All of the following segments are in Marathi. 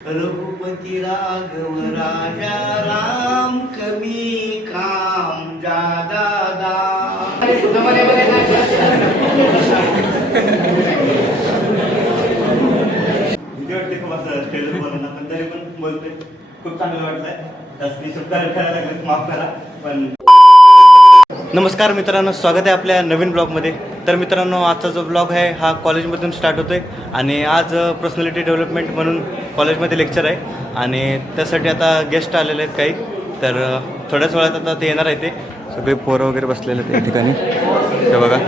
रघुपती राघव राजा राम कमी काम जादा दाम. बोलतोय खूप चांगलं वाटतंय. तसली शब्द खेळायला लागले माफ करा पण. नमस्कार मित्रांनो, स्वागत आहे आपल्या नवीन ब्लॉगमध्ये. तर मित्रांनो, आजचा जो ब्लॉग आहे हा कॉलेजमधून स्टार्ट होतो आहे आणि आज पर्सनॅलिटी डेव्हलपमेंट म्हणून कॉलेजमध्ये लेक्चर आहे आणि त्यासाठी आता गेस्ट आलेले आहेत काही. तर थोड्याच वेळात आता ते येणार आहे. ते सगळे पोरं वगैरे बसलेले आहेत या ठिकाणी, ते बघा.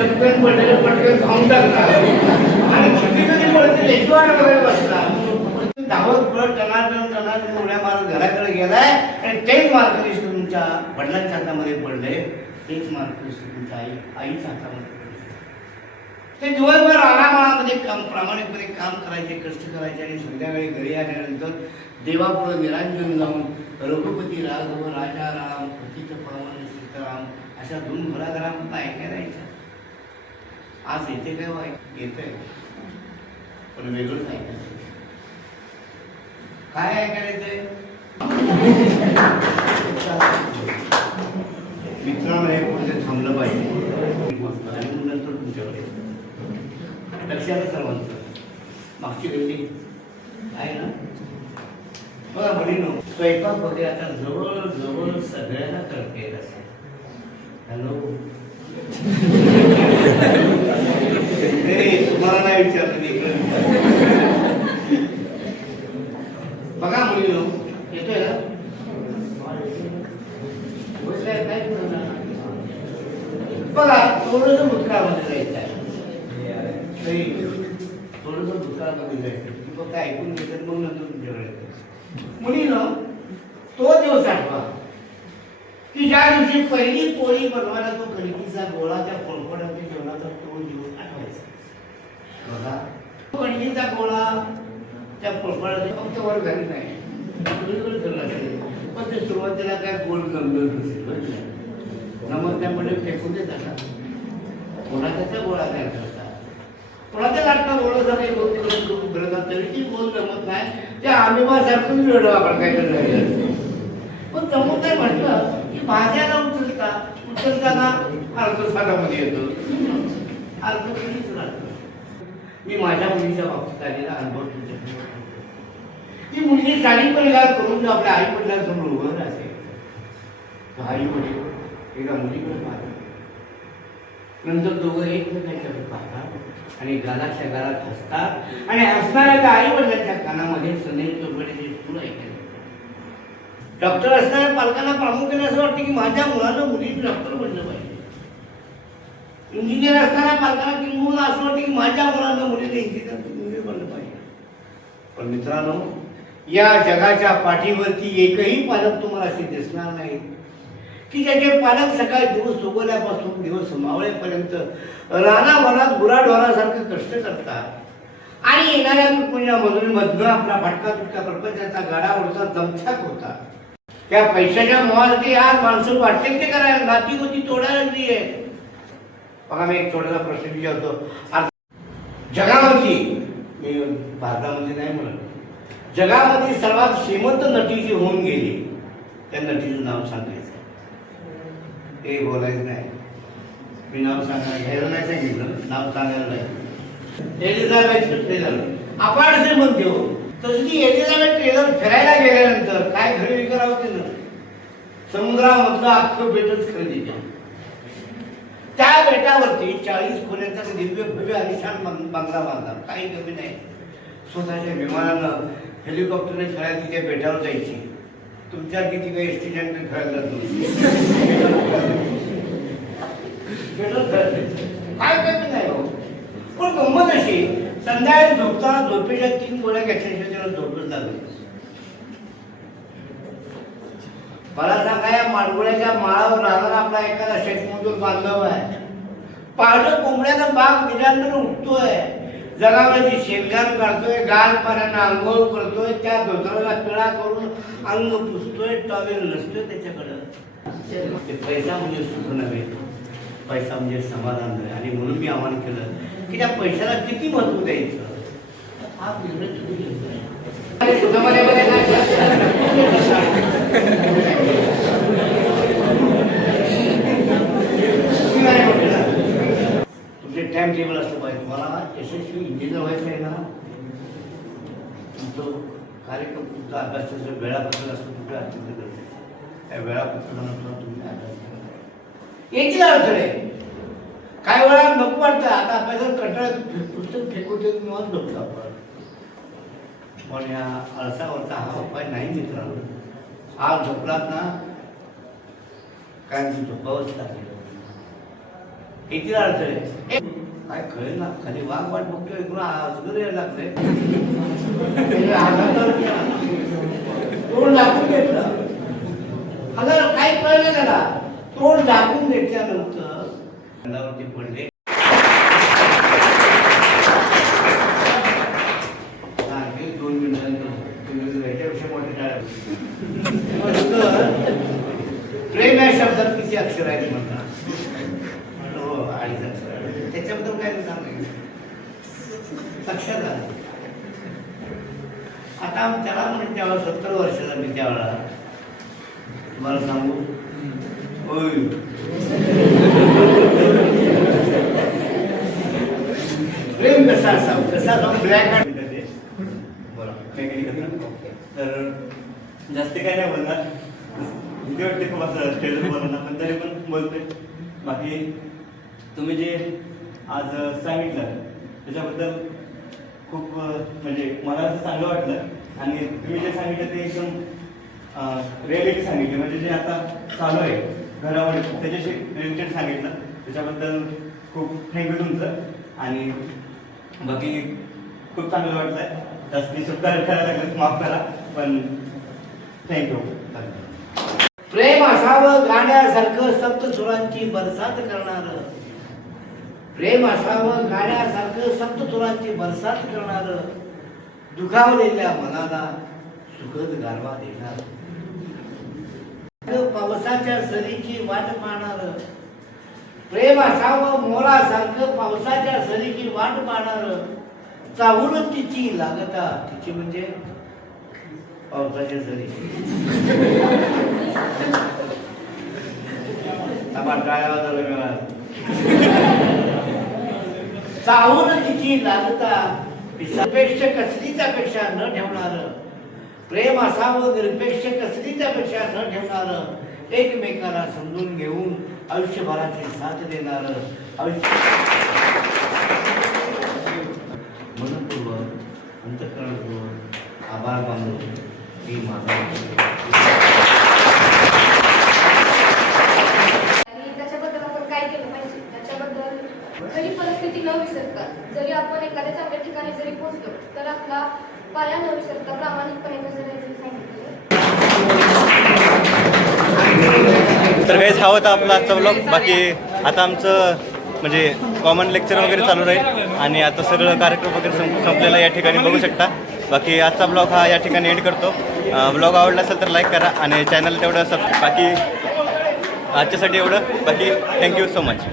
पटकन पटकन खाऊन टाकणार आणि धावत पळत टनाटन उड्या मारत घराकडे गेलाय आणि तेच मार्गदर्शन तुमच्या वडिलांच्या हातामध्ये पडले. तेच मार्गदर्शन तुमच्या आईच्या हातामध्ये पडले. ते दिवसभर आरामामध्ये काम प्रामाणिकपणे काम करायचे, कष्ट करायचे आणि संध्याकाळी घरी आल्यानंतर देवापुढे निरांजन जाऊन रघुपती राघव राजा राम पतित पावन सीताराम अशा दोन घराघरामध्ये ऐकायला यायचं. आज येते काय येतंय पण वेगळंच ऐकायचं. काय ऐकायला येतंय मित्रांनो? हे कुठे थांबलं पाहिजे आणि नंतर तुमच्याकडे लक्षात सर्वांचं. मागची वेळी आहे ना बघा मुलीनो, स्वयंपाक वगैरे आता जवळ जवळ सगळ्यांना करता येत असेल. हॅलो, तुम्हाला नाही विचारलं बघा मुलीनो, येतोय ना? बघा थोडस भूतकाळामध्ये जायचं आहे, थोडस भूतकाळामध्ये जायचं. फक्त ऐकून घेतात मग नंतर तुमच्याकडे. मुलीनो, तो दिवस आठवा की ज्या दिवशी पहिली पोळी बनवायला तो कणकीचा गोळा त्या पोळपाटामध्ये जेवणाचा तो दिवस आठवायचा. बघा, कणकीचा गोळा त्या पोळपाटामध्ये फक्त वर घाली नाही, पण ते सुरुवातीला काय गोल गंभीर नसेल. नमक त्यामध्ये फेकून देतात ना, कोणाचा गोळा तयार करतात. कोणाच्या लाटणं गोळा जर काही दोन दिवस करतात तरी ती गोल जमत नाही. त्या आमिबासारखं वेळ आपण काय करायला पण जमत नाही म्हटलं की भाज्याला उचलताना अर्ध साठामध्ये येतो, अर्ध कधीच राहतो. मी माझ्या मुलीच्या बाबतीत आलेला अनुभव तुमच्याकडे. ती मुलगी साडी परिधान करून जो आपल्या आई वडिलांसमोर उभं राहते, आई वडील एका मुलीकडे पाहतात, नंतर दोघं एकमेकांच्याकडे पाहतात आणि गालाच्या गालात हसतात आणि हसणाऱ्या त्या आई वडिलांच्या कानामध्ये सनेल चौकडीचे सूर ऐकायला. डॉक्टर असणाऱ्या पालकांना प्रामुख्याने असं वाटतं की माझ्या मुलानं मुलीने डॉक्टर बनलं पाहिजे. इंजिनियर असणाऱ्या पालकांना की मुलं असं वाटतं की माझ्या मुलानं मुलीने इंजिनियर बनलं पाहिजे. पण मित्रांनो, या जगाच्या पाठीवरती एकही पालक तुम्हाला असे दिसणार नाही की ज्याचे पालक सकाळी दिवस उगवल्यापासून दिवस मावळेपर्यंत रानावनात गुराढोरासारखं कष्ट करतात आणि येणाऱ्या मधून आपला फटका तुटका प्रपंचाचा गाडा उडता दमछाक होता. त्या पैशाच्या मोहासाठी आज माणसं वाटते ते करायला नाती होती तोडायला लागली आहे. बघा, मी एक छोटासा प्रश्न विचारतो. जगामध्ये, मी भारतामध्ये नाही म्हणत, जगामध्ये सर्वात श्रीमंत नटी जी होऊन गेली त्या नटीचं नाव सांगायचं. ते बोलायचं नाही, मी नाव सांगायला घ्यायला नाही सांगितलं, नाव सांगायला नाही. एलिझाबेथ टेलर आपण श्रीमंत हो. तशी एलिझाबेथ टेलर फिरायला गेल्यानंतर काय खरेदी करावं होते ना, समुद्रामधलं अख्खं बेटच खरेदी केलं. त्या बेटावरती 40 खोल्यांचा दिव्य भव्य आलिशान बंगला बांधला, काही कमी नाही. स्वतःच्या विमानानं हेलिकॉप्टरने फिरायला तिच्या बेटावर जायची. तुमच्या किती काही एसटीच्या फिरायला काय कमी नाही हो. पण गंमत अशी, संध्याकाळी झोपताना झोपेच्या 3 गोळ्या घेतल्याशिवाय त्याला झोपच लागली. मला सांगा, या माडगुळ्याच्या माळावर राहणारा आपला एखादा शेतमजूर बांधव आहे, पहाटे कोंबड्यानं बाग दिल्यानंतर उठतोय, जनावरांची शेणघाण काढतोय, गार पाण्यानं आंघोळ करतोय, त्या धोत्राला पिळा करून अंग पुसतोय, टॉवेल नसतोय त्याच्याकडं. ते पैसा म्हणजे सुख नव्हे, पैसा म्हणजे समाधान नव्हे. आणि म्हणून मी आवाहन केलं की त्या पैशाला किती महत्व द्यायचं हा निर्णय तुम्ही घेतोय. तुमचे टाइम टेबल असलं पाहिजे. तुम्हाला यशस्वी इंजिनियर व्हायचं आहे ना, तुमचं कार्यक्रम, तुमचा अभ्यासाचं वेळापत्रक असतं तुमचं अत्यंत गरजेचं. त्या वेळापत्रकानुसार तुम्ही अभ्यास करा. याची अडचण काय वेळा नको वाटतं, आता अभ्यासात कंटाळा पुस्तक फेकून देऊन निवांत झोपतो आपण. पण या आळसावरचा हा उपाय नाही मित्रांनो. आज झोपलात ना काय झोपावंच लागेल. किती अडचण आहे काय कळेल ना. खाली वाघ वाट बघतोय, इकडून अजगर यायला लागले, तोंड दाखवून घेतलं. आता काही कळलं त्याला, तोंड दाखवून घेतल्यानंतर अंगावरती पडले. प्रेम या शब्दात किती अक्षर आहेत म्हणतात. हो, 2.5 अक्षर. त्याच्याबद्दल काय सांगायचं लक्षात आलं. आता त्याला म्हणजे त्यावेळेला 70 वर्षाचा मी त्यावेळेला तुम्हाला सांगू, होय प्रेम कसा असावं, कसा असावं ब्लॅक अँड तर जास्त काय नाही बोलणार, भीती वाटते खूप असं स्टेजवर बोलताना, पण तरी पण बोलतोय. बाकी तुम्ही जे आज सांगितलं त्याच्याबद्दल खूप म्हणजे मला असं चांगलं वाटलं. आणि तुम्ही जे सांगितलं ते एकदम रिॲलिटी सांगितली, म्हणजे जे आता चालू आहे घरामध्ये त्याच्याशी रिलेटेड सांगितलं. त्याच्याबद्दल खूप थँक्यू तुमचं. आणि बाकी खूप चांगलं वाटलं आहे. जास्ती शब्द करायला लागलं माफ करा, पण थँक्यू. प्रेम असावं गाण्यासारखं सप्त सुरांची बरसात करणार. प्रेम असावं गाण्यासारखं सप्त सुरांची बरसात करणार. दुखावलेल्या मनाला सुखद गारवा देणार. पावसाच्या सरीची वाट पाहणार. प्रेम असावं मोरासारखं पावसाच्या सरीची वाट पाहणार. चाहून तिची लागता, तिची म्हणजे पावसाच्या सरी. चाहून तिची लागता, निरपेक्ष कसलीच अपेक्षा न ठेवणार. प्रेम असावं निरपेक्ष कसलीच अपेक्षा न ठेवणार. एकमेकाला समजून घेऊन आयुष्यभराची साथ देणार. मनपूर्वक अंतःकरणपूर्वक आभार मानून मी माझा त्याच्याबद्दल आपण काय केलं पाहिजे, त्याच्याबद्दल जरी परिस्थिती न विसरता, जरी आपण एखाद्या चांगल्या ठिकाणी जरी पोहोचलो तर आपला पाया न विसरता प्रामाणिकपणे कसं राहायचं सांगितलं. तर काहीच हा होता आपला आजचा ब्लॉग. बाकी आता आमचं म्हणजे कॉमन लेक्चर वगैरे चालू राहील आणि आता सगळं कार्यक्रम वगैरे संपलेला या ठिकाणी बघू शकता. बाकी आजचा ब्लॉग हा या ठिकाणी एंड करतो. ब्लॉग आवडला असेल तर लाईक करा आणि चॅनल तेवढं बाकी आजच्यासाठी एवढं. बाकी थँक्यू सो मच.